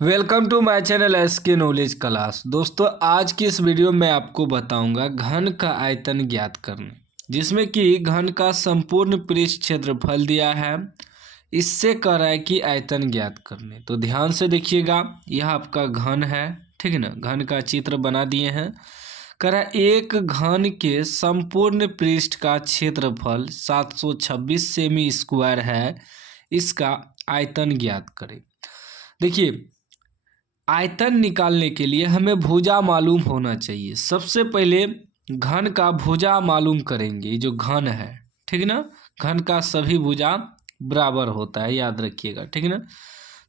Welcome to my channel SK knowledge class. दोस्तों, आज की इस वीडियो में आपको बताऊंगा घन का आयतन ज्ञात करने, जिसमें कि घन का संपूर्ण पृष्ठ क्षेत्रफल दिया है। इससे कह रहा है कि आयतन ज्ञात करने। तो ध्यान से देखिएगा, यह आपका घन है, ठीक है ना। घन का चित्र बना दिए हैं। कह रहा है एक घन के संपूर्ण पृष्ठ का क्षेत्रफल 726 सेमी स्क्वायर है। इसका आयतन ज्ञात करें। देखिए, आयतन निकालने के लिए हमें भुजा मालूम होना चाहिए। सबसे पहले घन का भुजा मालूम करेंगे। ये जो घन है, ठीक है ना, घन का सभी भुजा बराबर होता है, याद रखिएगा, ठीक है ना।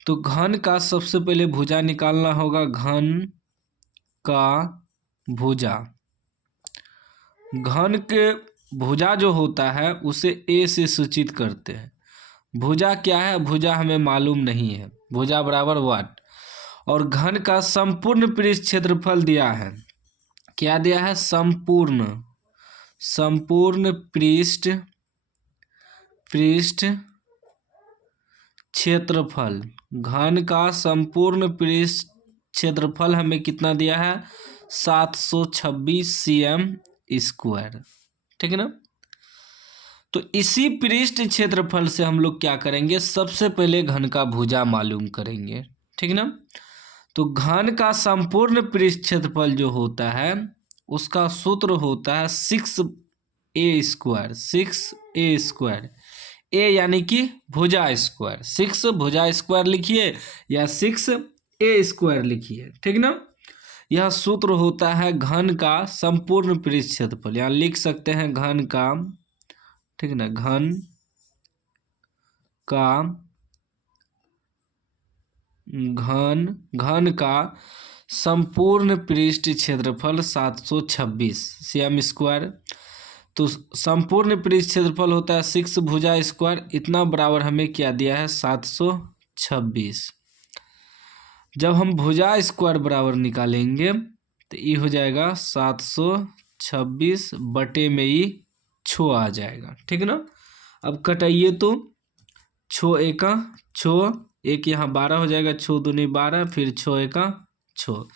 तो घन का सबसे पहले भुजा निकालना होगा। घन का भुजा, घन के भुजा जो होता है उसे ए से सूचित करते हैं। भुजा क्या है? भुजा हमें मालूम नहीं है। भुजा बराबर वाट। और घन का संपूर्ण पृष्ठ क्षेत्रफल दिया है। क्या दिया है? संपूर्ण पृष्ठ क्षेत्रफल। घन का संपूर्ण पृष्ठ क्षेत्रफल हमें कितना दिया है? 726 cm स्क्वायर, ठीक है ना। तो इसी पृष्ठ क्षेत्रफल से हम लोग क्या करेंगे? सबसे पहले घन का भुजा मालूम करेंगे, ठीक है ना। तो घन का संपूर्ण पृष्ठ क्षेत्रफल जो होता है उसका सूत्र होता है 6a स्क्वायर। 6a स्क्वायर, ए यानी कि भुजा स्क्वायर। 6 भुजा स्क्वायर लिखिए या 6a स्क्वायर लिखिए, ठीक ना। यह सूत्र होता है घन का संपूर्ण पृष्ठ क्षेत्रफल। यहाँ लिख सकते हैं घन का, ठीक है ना, घन का संपूर्ण पृष्ठ क्षेत्रफल 726 cm स्क्वायर। तो संपूर्ण पृष्ठ क्षेत्रफल होता है 6 भुजा स्क्वायर। इतना बराबर हमें क्या दिया है? 726। जब हम भुजा स्क्वायर बराबर निकालेंगे तो ये हो जाएगा 726 बटे में ही छो आ जाएगा, ठीक है ना। अब कटाइए तो छो एका छो, एक यहाँ 12 हो जाएगा, छो दूनी 12, फिर छो एका छो,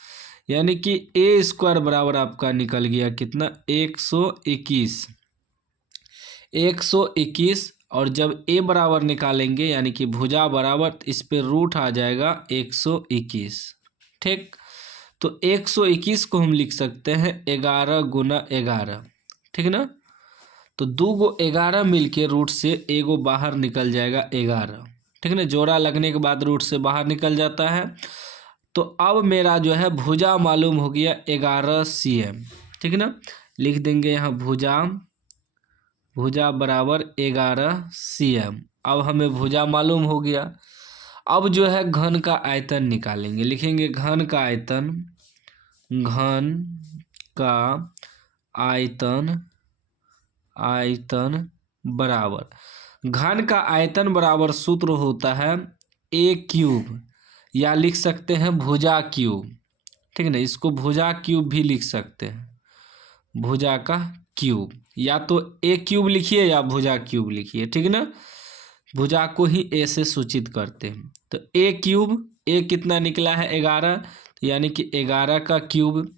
यानी कि ए स्क्वायर बराबर आपका निकल गया कितना? 121। 121। और जब ए बराबर निकालेंगे यानी कि भुजा बराबर, इस पे रूट आ जाएगा 121, ठीक। तो 121 को हम लिख सकते हैं 11 गुना 11, ठीक है ना। तो 2 गो 11 मिलके रूट से एगो बाहर निकल जाएगा 11, ठीक है ना। जोड़ा लगने के बाद रूट से बाहर निकल जाता है। तो अब मेरा जो है भुजा मालूम हो गया 11 cm, ठीक है ना। लिख देंगे यहाँ भुजा बराबर 11 cm। अब हमें भुजा मालूम हो गया। अब जो है घन का आयतन निकालेंगे। लिखेंगे घन का आयतन बराबर, घन का आयतन बराबर सूत्र होता है a क्यूब, या लिख सकते हैं भुजा क्यूब, ठीक है ना। इसको भुजा क्यूब भी लिख सकते हैं, भुजा का क्यूब। या तो a क्यूब लिखिए या भुजा क्यूब लिखिए, ठीक है ना। भुजा को ही a से सूचित करते हैं। तो a क्यूब, a कितना निकला है? 11, यानी कि 11 का क्यूब,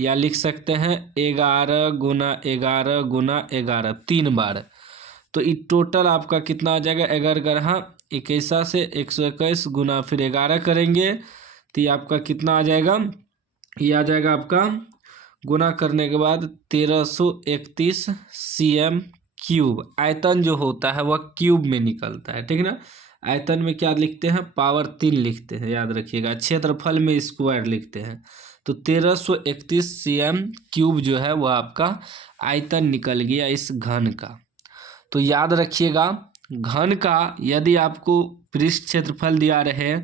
या लिख सकते हैं 11 गुना 11 गुना 11, 3 बार। तो ये टोटल आपका कितना आ जाएगा? 11 21 से 121 गुना फिर 11 करेंगे तो ये आपका कितना आ जाएगा? ये आ जाएगा आपका गुना करने के बाद 1331 cm क्यूब। आयतन जो होता है वह क्यूब में निकलता है, ठीक है ना। आयतन में क्या लिखते हैं? पावर 3 लिखते हैं, याद रखिएगा। क्षेत्रफल में स्क्वायर लिखते हैं। तो 1331 cm क्यूब जो है वह आपका आयतन निकल गया इस घन का। तो याद रखिएगा, घन का यदि आपको पृष्ठ क्षेत्रफल दिया रहे,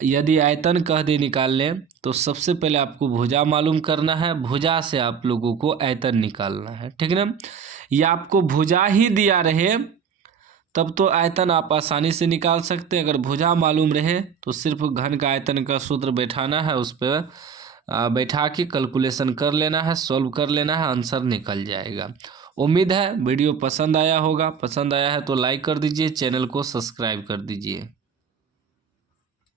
यदि आयतन कह दे निकालने, तो सबसे पहले आपको भुजा मालूम करना है। भुजा से आप लोगों को आयतन निकालना है, ठीक है ना। या आपको भुजा ही दिया रहे तब तो आयतन आप आसानी से निकाल सकते हैं। अगर भुजा मालूम रहे तो सिर्फ घन का आयतन का सूत्र बैठाना है, उस पर बैठा के कैलकुलेशन कर लेना है, सॉल्व कर लेना है, आंसर निकल जाएगा। उम्मीद है वीडियो पसंद आया होगा। पसंद आया है तो लाइक कर दीजिए, चैनल को सब्सक्राइब कर दीजिए।